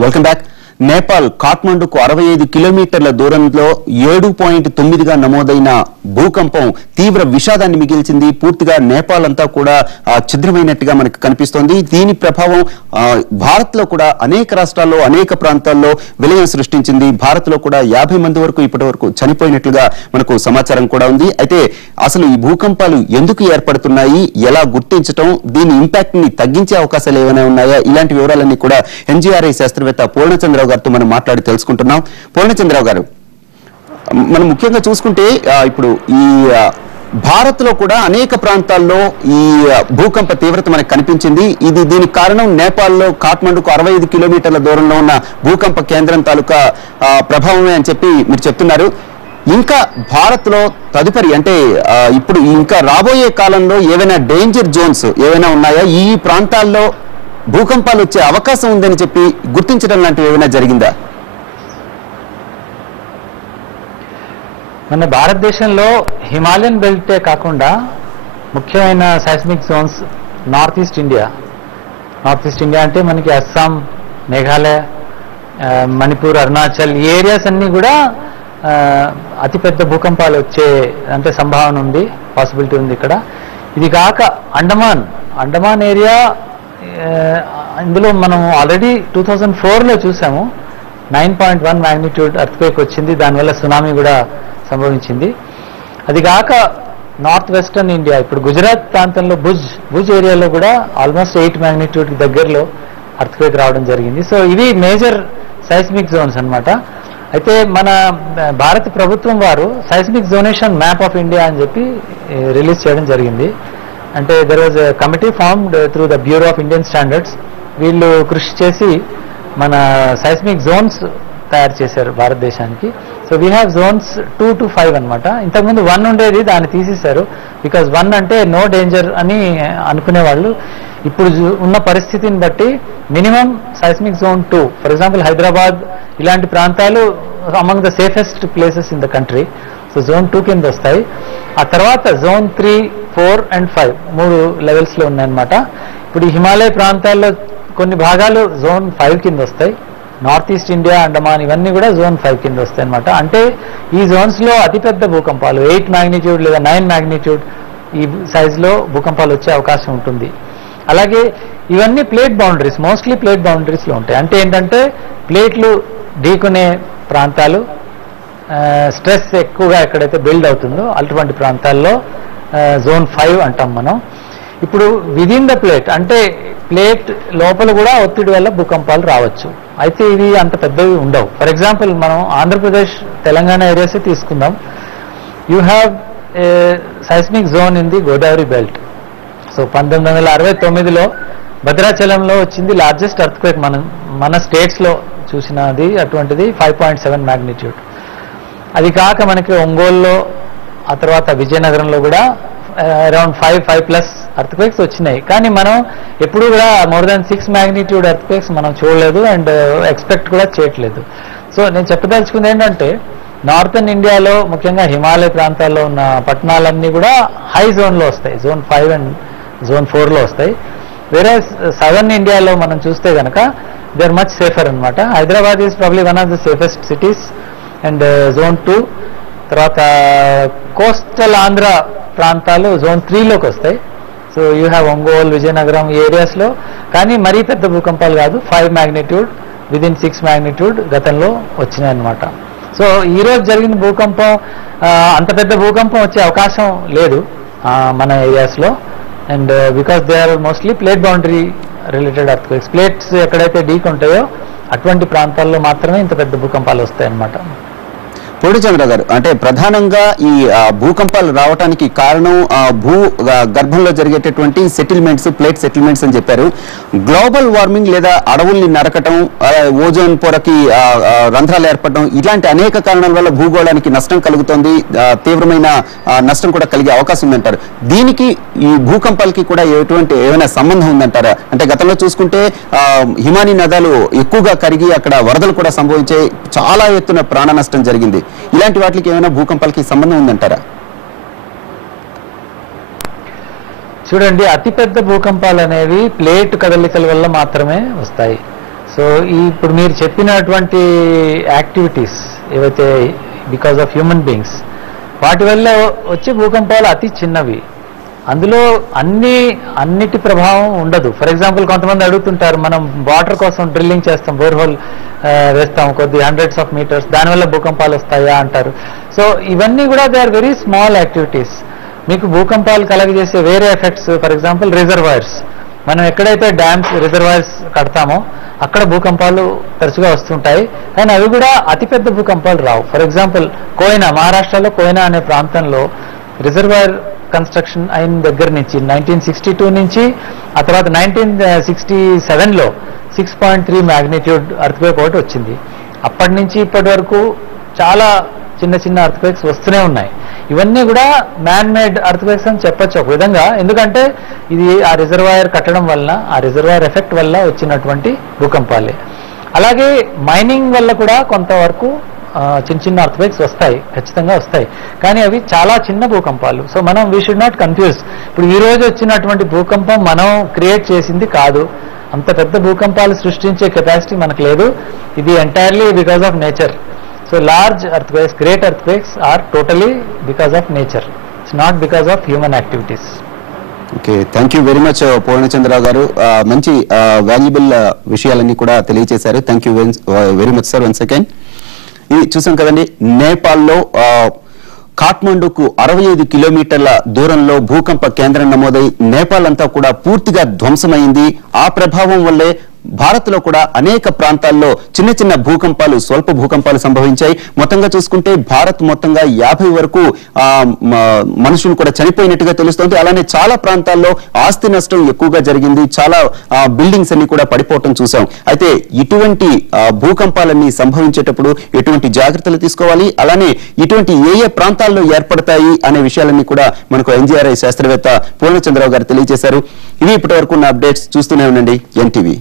Welcome back. Nepal కాఠ్మండుకు 65 కిలోమీటర్ల దూరంలో 7.9గా నమోదైన భూకంపం తీవ్ర విషాదాన్ని మిగిల్చింది. పూర్తిగా నేపాల్ అంతా కూడా ఛిద్రమైనట్టుగా మనకు కనిపిస్తోంది. దీని ప్రభావం భారత్ లో కూడా అనేక రాష్ట్రాల్లో అనేక ప్రాంతాల్లో విలయం సృష్టించింది. భారత్ లో కూడా 50 మంది వరకు ఇప్పటి వరకు చనిపోయినట్లుగా మనకు సమాచారం కూడా ఉంది. అయితే అసలు ఈ భూకంపాలు ఎందుకు ఏర్పడుతున్నాయి, ఎలా గుర్తించడం, దీని ఇంపాక్ట్ ని తగ్గించే అవకాశాలు ఏమైనా ఉన్నాయా, ఇలాంటి వివరాలన్నీ కూడా ఎన్జీఆర్ఐ శాస్త్రవేత్త పూర్ణచంద్రరావు గారితో మనం మాట్లాడి తెలుసుకుంటున్నాం. పూర్ణచంద్రరావు గారు, మనం ముఖ్యంగా చూసుకుంటే ఇప్పుడు ఈ భారత్ లో కూడా అనేక ప్రాంతాల్లో ఈ భూకంప తీవ్రత మనకు కనిపించింది. దీనికి కారణం నేపాల్లో కాఠ్మండుకు 65 కిలోమీటర్ల దూరంలో ఉన్న భూకంప కేంద్రం తాలూకా ప్రభావమే అని చెప్పి మీరు చెప్తున్నారు. ఇంకా భారత్ లో తదుపరి అంటే ఇప్పుడు ఇంకా రాబోయే కాలంలో ఏవైనా డేంజర్ జోన్స్ ఏవైనా ఉన్నాయా, ఈ ప్రాంతాల్లో భూకంపాలు వచ్చే అవకాశం ఉందని చెప్పి గుర్తించడం లాంటివి ఏమైనా జరిగిందా? మన భారతదేశంలో హిమాలయన్ బెల్టే కాకుండా ముఖ్యమైన seismic zones north east India అంటే మనకి అస్సాం, మేఘాలయ, మణిపూర్, అరుణాచల్ ఈ ఏరియాస్ అన్నీ కూడా అతిపెద్ద భూకంపాలు వచ్చే అంటే సంభావన ఉంది, పాసిబిలిటీ ఉంది ఇక్కడ. ఇది కాక అండమాన్ ఏరియా, ఇందులో మనం ఆల్రెడీ 2004లో చూసాము 9.1 మ్యాగ్నిట్యూడ్ ఎర్త్క్వేక్ వచ్చింది, దానివల్ల సునామీ కూడా సంభవించింది. అది కాక నార్త్ వెస్టర్న్ ఇండియా, ఇప్పుడు గుజరాత్ ప్రాంతంలో భుజ్ ఏరియాలో కూడా ఆల్మోస్ట్ 8 మ్యాగ్నిట్యూడ్ దగ్గరలో ఎర్త్క్వేక్ రావడం జరిగింది. సో ఇవి మేజర్ సైస్మిక్ జోన్స్ అన్నమాట. అయితే మన భారత ప్రభుత్వం వారు seismic zonation map of India అని చెప్పి రిలీజ్ చేయడం జరిగింది. అంటే there was a committee formed through the bureau of Indian standards. వీళ్ళు కృషి చేసి మన సైస్మిక్ జోన్స్ తయారు చేశారు భారతదేశానికి. So we have zones 2 to 5 అనమాట. ఇంతకుముందు 1 ఉండేది, దాన్ని తీసేశారు. బికాజ్ 1 అంటే నో డేంజర్ అని అనుకునేవాళ్ళు. ఇప్పుడు ఉన్న పరిస్థితిని బట్టి minimum seismic zone 2, for example Hyderabad ఇలాంటి ప్రాంతాలు among the safest places in the country. So zone 2 కింద వస్తాయి. ఆ తర్వాత జోన్ 3, 4 and 5 3 లెవెల్స్లో ఉన్నాయన్నమాట. ఇప్పుడు ఈ హిమాలయ ప్రాంతాల్లో కొన్ని భాగాలు జోన్ 5 కింద వస్తాయి. నార్త్ ఈస్ట్ ఇండియా, అండమాన్ ఇవన్నీ కూడా జోన్ 5 కింద వస్తాయి అనమాట. అంటే ఈ జోన్స్లో అతిపెద్ద భూకంపాలు 8 మ్యాగ్నిట్యూడ్ లేదా 9 మ్యాగ్నిట్యూడ్ ఈ సైజులో భూకంపాలు వచ్చే అవకాశం ఉంటుంది. అలాగే ఇవన్నీ ప్లేట్ బౌండరీస్, మోస్ట్లీ ప్లేట్ బౌండరీస్లో ఉంటాయి. అంటే ఏంటంటే ప్లేట్లు ఢీకునే ప్రాంతాలు, స్ట్రెస్ ఎక్కువగా ఎక్కడైతే బిల్డ్ అవుతుందో అటువంటి ప్రాంతాల్లో జోన్ 5 అంటాం మనం. ఇప్పుడు విదిన్ ద ప్లేట్ అంటే ప్లేట్ లోపల కూడా ఒత్తిడి వల్ల భూకంపాలు రావచ్చు. అయితే ఇవి అంత పెద్దవి ఉండవు. ఫర్ ఎగ్జాంపుల్ మనం ఆంధ్రప్రదేశ్, తెలంగాణ ఏరియాసే తీసుకుందాం. You have a seismic zone in the Godavari belt. So 1969లో భద్రాచలంలో వచ్చింది లార్జెస్ట్ ఎర్త్క్వేక్ మన స్టేట్స్లో చూసినది, అటువంటిది 5.7 మ్యాగ్నిట్యూడ్. అది కాక మనకి ఒంగోలులో, ఆ తర్వాత విజయనగరంలో కూడా అరౌండ్ 5+ ఎర్త్క్వేక్స్ వచ్చినాయి. కానీ మనం ఎప్పుడు కూడా మోర్ దాన్ 6 మ్యాగ్నిట్యూడ్ ఎర్త్క్వేక్స్ మనం చూడలేదు అండ్ ఎక్స్పెక్ట్ కూడా చేయట్లేదు. సో నేను చెప్పదలుచుకుంది ఏంటంటే నార్థన్ ఇండియాలో ముఖ్యంగా హిమాలయ ప్రాంతాల్లో ఉన్న పట్టణాలన్నీ కూడా హై జోన్లో వస్తాయి, జోన్ 5 అండ్ జోన్ 4లో వస్తాయి. వేరే సదర్న్ ఇండియాలో మనం చూస్తే కనుక దే ఆర్ మచ్ సేఫర్ అనమాట. Hyderabad is probably one of the safest cities and zone 2. తర్వాత కోస్టల్ ఆంధ్ర ప్రాంతాలు జోన్ 3లోకి వస్తాయి. So you have Ongole, Vizianagaram ఈ ఏరియాస్లో. కానీ మరీ పెద్ద భూకంపాలు కాదు, 5 మ్యాగ్నిట్యూడ్ విదిన్ 6 మ్యాగ్నిట్యూడ్ గతంలో వచ్చినాయి అన్నమాట. సో ఈరోజు జరిగిన భూకంపం అంత పెద్ద భూకంపం వచ్చే అవకాశం లేదు మన ఏరియాస్లో. And because they are mostly plate boundary related earthquakes. Plates ఎక్కడైతే డీక్ ఉంటాయో అటువంటి ప్రాంతాల్లో మాత్రమే ఇంత పెద్ద భూకంపాలు వస్తాయి అన్నమాట. పూర్ణచంద్ర గారు, అంటే ప్రధానంగా ఈ భూకంపాలు రావడానికి కారణం భూ గర్భంలో జరిగేటటువంటి సెటిల్మెంట్స్, ప్లేట్ సెటిల్మెంట్స్ అని చెప్పారు. గ్లోబల్ వార్మింగ్ లేదా అడవుల్ని నరకటం, ఓజోన్ పొరకి రంధ్రాలు ఏర్పడడం, ఇలాంటి అనేక కారణాల వల్ల భూగోళానికి నష్టం కలుగుతోంది, తీవ్రమైన నష్టం కూడా కలిగే అవకాశం ఉందంటారు. దీనికి ఈ భూకంపాలకి కూడా ఏమైనా సంబంధం ఉందంటారా? అంటే గతంలో చూసుకుంటే హిమానీ నదాలు ఎక్కువగా కరిగి అక్కడ వరదలు కూడా సంభవించే, చాలా ఎత్తున ప్రాణ నష్టం జరిగింది. ఇలాంటి వాటికి ఏమైనా భూకంపాలకి సంబంధం ఉందంటారా? చూడండి, అతిపెద్ద భూకంపాలు అనేవి ప్లేట్ కదలికల వల్ల మాత్రమే వస్తాయి. సో ఇప్పుడు మీరు చెప్పినటువంటి యాక్టివిటీస్ ఏవైతే బికాజ్ ఆఫ్ హ్యూమన్ బీయింగ్స్, వాటి వల్ల వచ్చే భూకంపాలు అతి చిన్నవి. అందులో అన్నిటి ప్రభావం ఉండదు. ఫర్ ఎగ్జాంపుల్ కొంతమంది అడుగుతుంటారు, మనం వాటర్ కోసం డ్రిల్లింగ్ చేస్తాం, బోర్హోల్ వేస్తాం కొద్ది హండ్రెడ్స్ ఆఫ్ మీటర్స్, దానివల్ల భూకంపాలు వస్తాయా అంటారు. సో ఇవన్నీ కూడా they are very small activities. మీకు భూకంపాలు కలగజేసే వేరే ఎఫెక్ట్స్, ఫర్ ఎగ్జాంపుల్ రిజర్వాయర్స్, మనం ఎక్కడైతే డ్యామ్స్ రిజర్వాయర్స్ కడతామో అక్కడ భూకంపాలు తరచుగా వస్తుంటాయి, కానీ అవి కూడా అతిపెద్ద భూకంపాలు రావు. ఫర్ ఎగ్జాంపుల్ కోయనా, మహారాష్ట్రలో కోయనా అనే ప్రాంతంలో రిజర్వాయర్ కన్స్ట్రక్షన్ అయిన దగ్గర నుంచి 1962 నుంచి ఆ తర్వాత 1967లో 6.3 మ్యాగ్నిట్యూడ్ అర్త్క్వేక్ ఒకటి వచ్చింది. అప్పటి నుంచి ఇప్పటి వరకు చాలా చిన్న చిన్న అర్త్క్వేక్స్ వస్తూనే ఉన్నాయి. ఇవన్నీ కూడా మ్యాన్ మేడ్ అర్త్క్వేక్స్ అని చెప్పొచ్చు ఒక విధంగా, ఎందుకంటే ఇది ఆ రిజర్వాయర్ కట్టడం వల్ల, ఆ రిజర్వాయర్ ఎఫెక్ట్ వల్ల వచ్చినటువంటి భూకంపాలే. అలాగే మైనింగ్ వల్ల కూడా కొంతవరకు చిన్న చిన్న అర్త్క్వేక్స్ వస్తాయి, ఖచ్చితంగా వస్తాయి, కానీ అవి చాలా చిన్న భూకంపాలు. సో మనం వీ షుడ్ నాట్ కన్ఫ్యూజ్. ఇప్పుడు ఈ రోజు వచ్చినటువంటి భూకంపం మనం క్రియేట్ చేసింది కాదు, అంత పెద్ద భూకంపాలు సృష్టించే కెపాసిటీ మనకు లేదు. ఇది entirely because of nature. So large earthquakes, great earthquakes are totally because of nature. It's not because of human activities. Okay, thank you very much Purnachandrarao గారు. మంచి వాల్యుబుల్ విషయాలన్నీ కూడా తెలియజేశారు. Thank you very much sir. One second, ఇది చూసాం కదండి, నేపాల్లో కాఠ్మండూకు 65 కిలోమీటర్ల దూరంలో భూకంప కేంద్రం నమోదై నేపాల్ అంతా కూడా పూర్తిగా ధ్వంసమైంది. ఆ ప్రభావం వల్లే భారత్ లో కూడా అనేక ప్రాంతాల్లో చిన్న చిన్న భూకంపాలు, స్వల్ప భూకంపాలు సంభవించాయి. మొత్తంగా చూసుకుంటే భారత్ మొత్తంగా 50 వరకు మనుషులు కూడా చనిపోయినట్టుగా తెలుస్తోంది. అలానే చాలా ప్రాంతాల్లో ఆస్తి నష్టం ఎక్కువగా జరిగింది, చాలా బిల్డింగ్స్ అన్ని కూడా పడిపోవటం చూసాం. అయితే ఇటువంటి భూకంపాలన్నీ సంభవించేటప్పుడు ఎటువంటి జాగ్రత్తలు తీసుకోవాలి, అలానే ఇటువంటి ఏ ప్రాంతాల్లో ఏర్పడతాయి అనే విషయాలన్నీ కూడా మనకు ఎన్జీఆర్ఐ శాస్త్రవేత్త పూర్ణచంద్రరావు గారు తెలియజేశారు. ఇవి ఇప్పటి వరకు ఉన్న అప్డేట్స్. చూస్తూనే ఉండండి ఎన్టీవీ.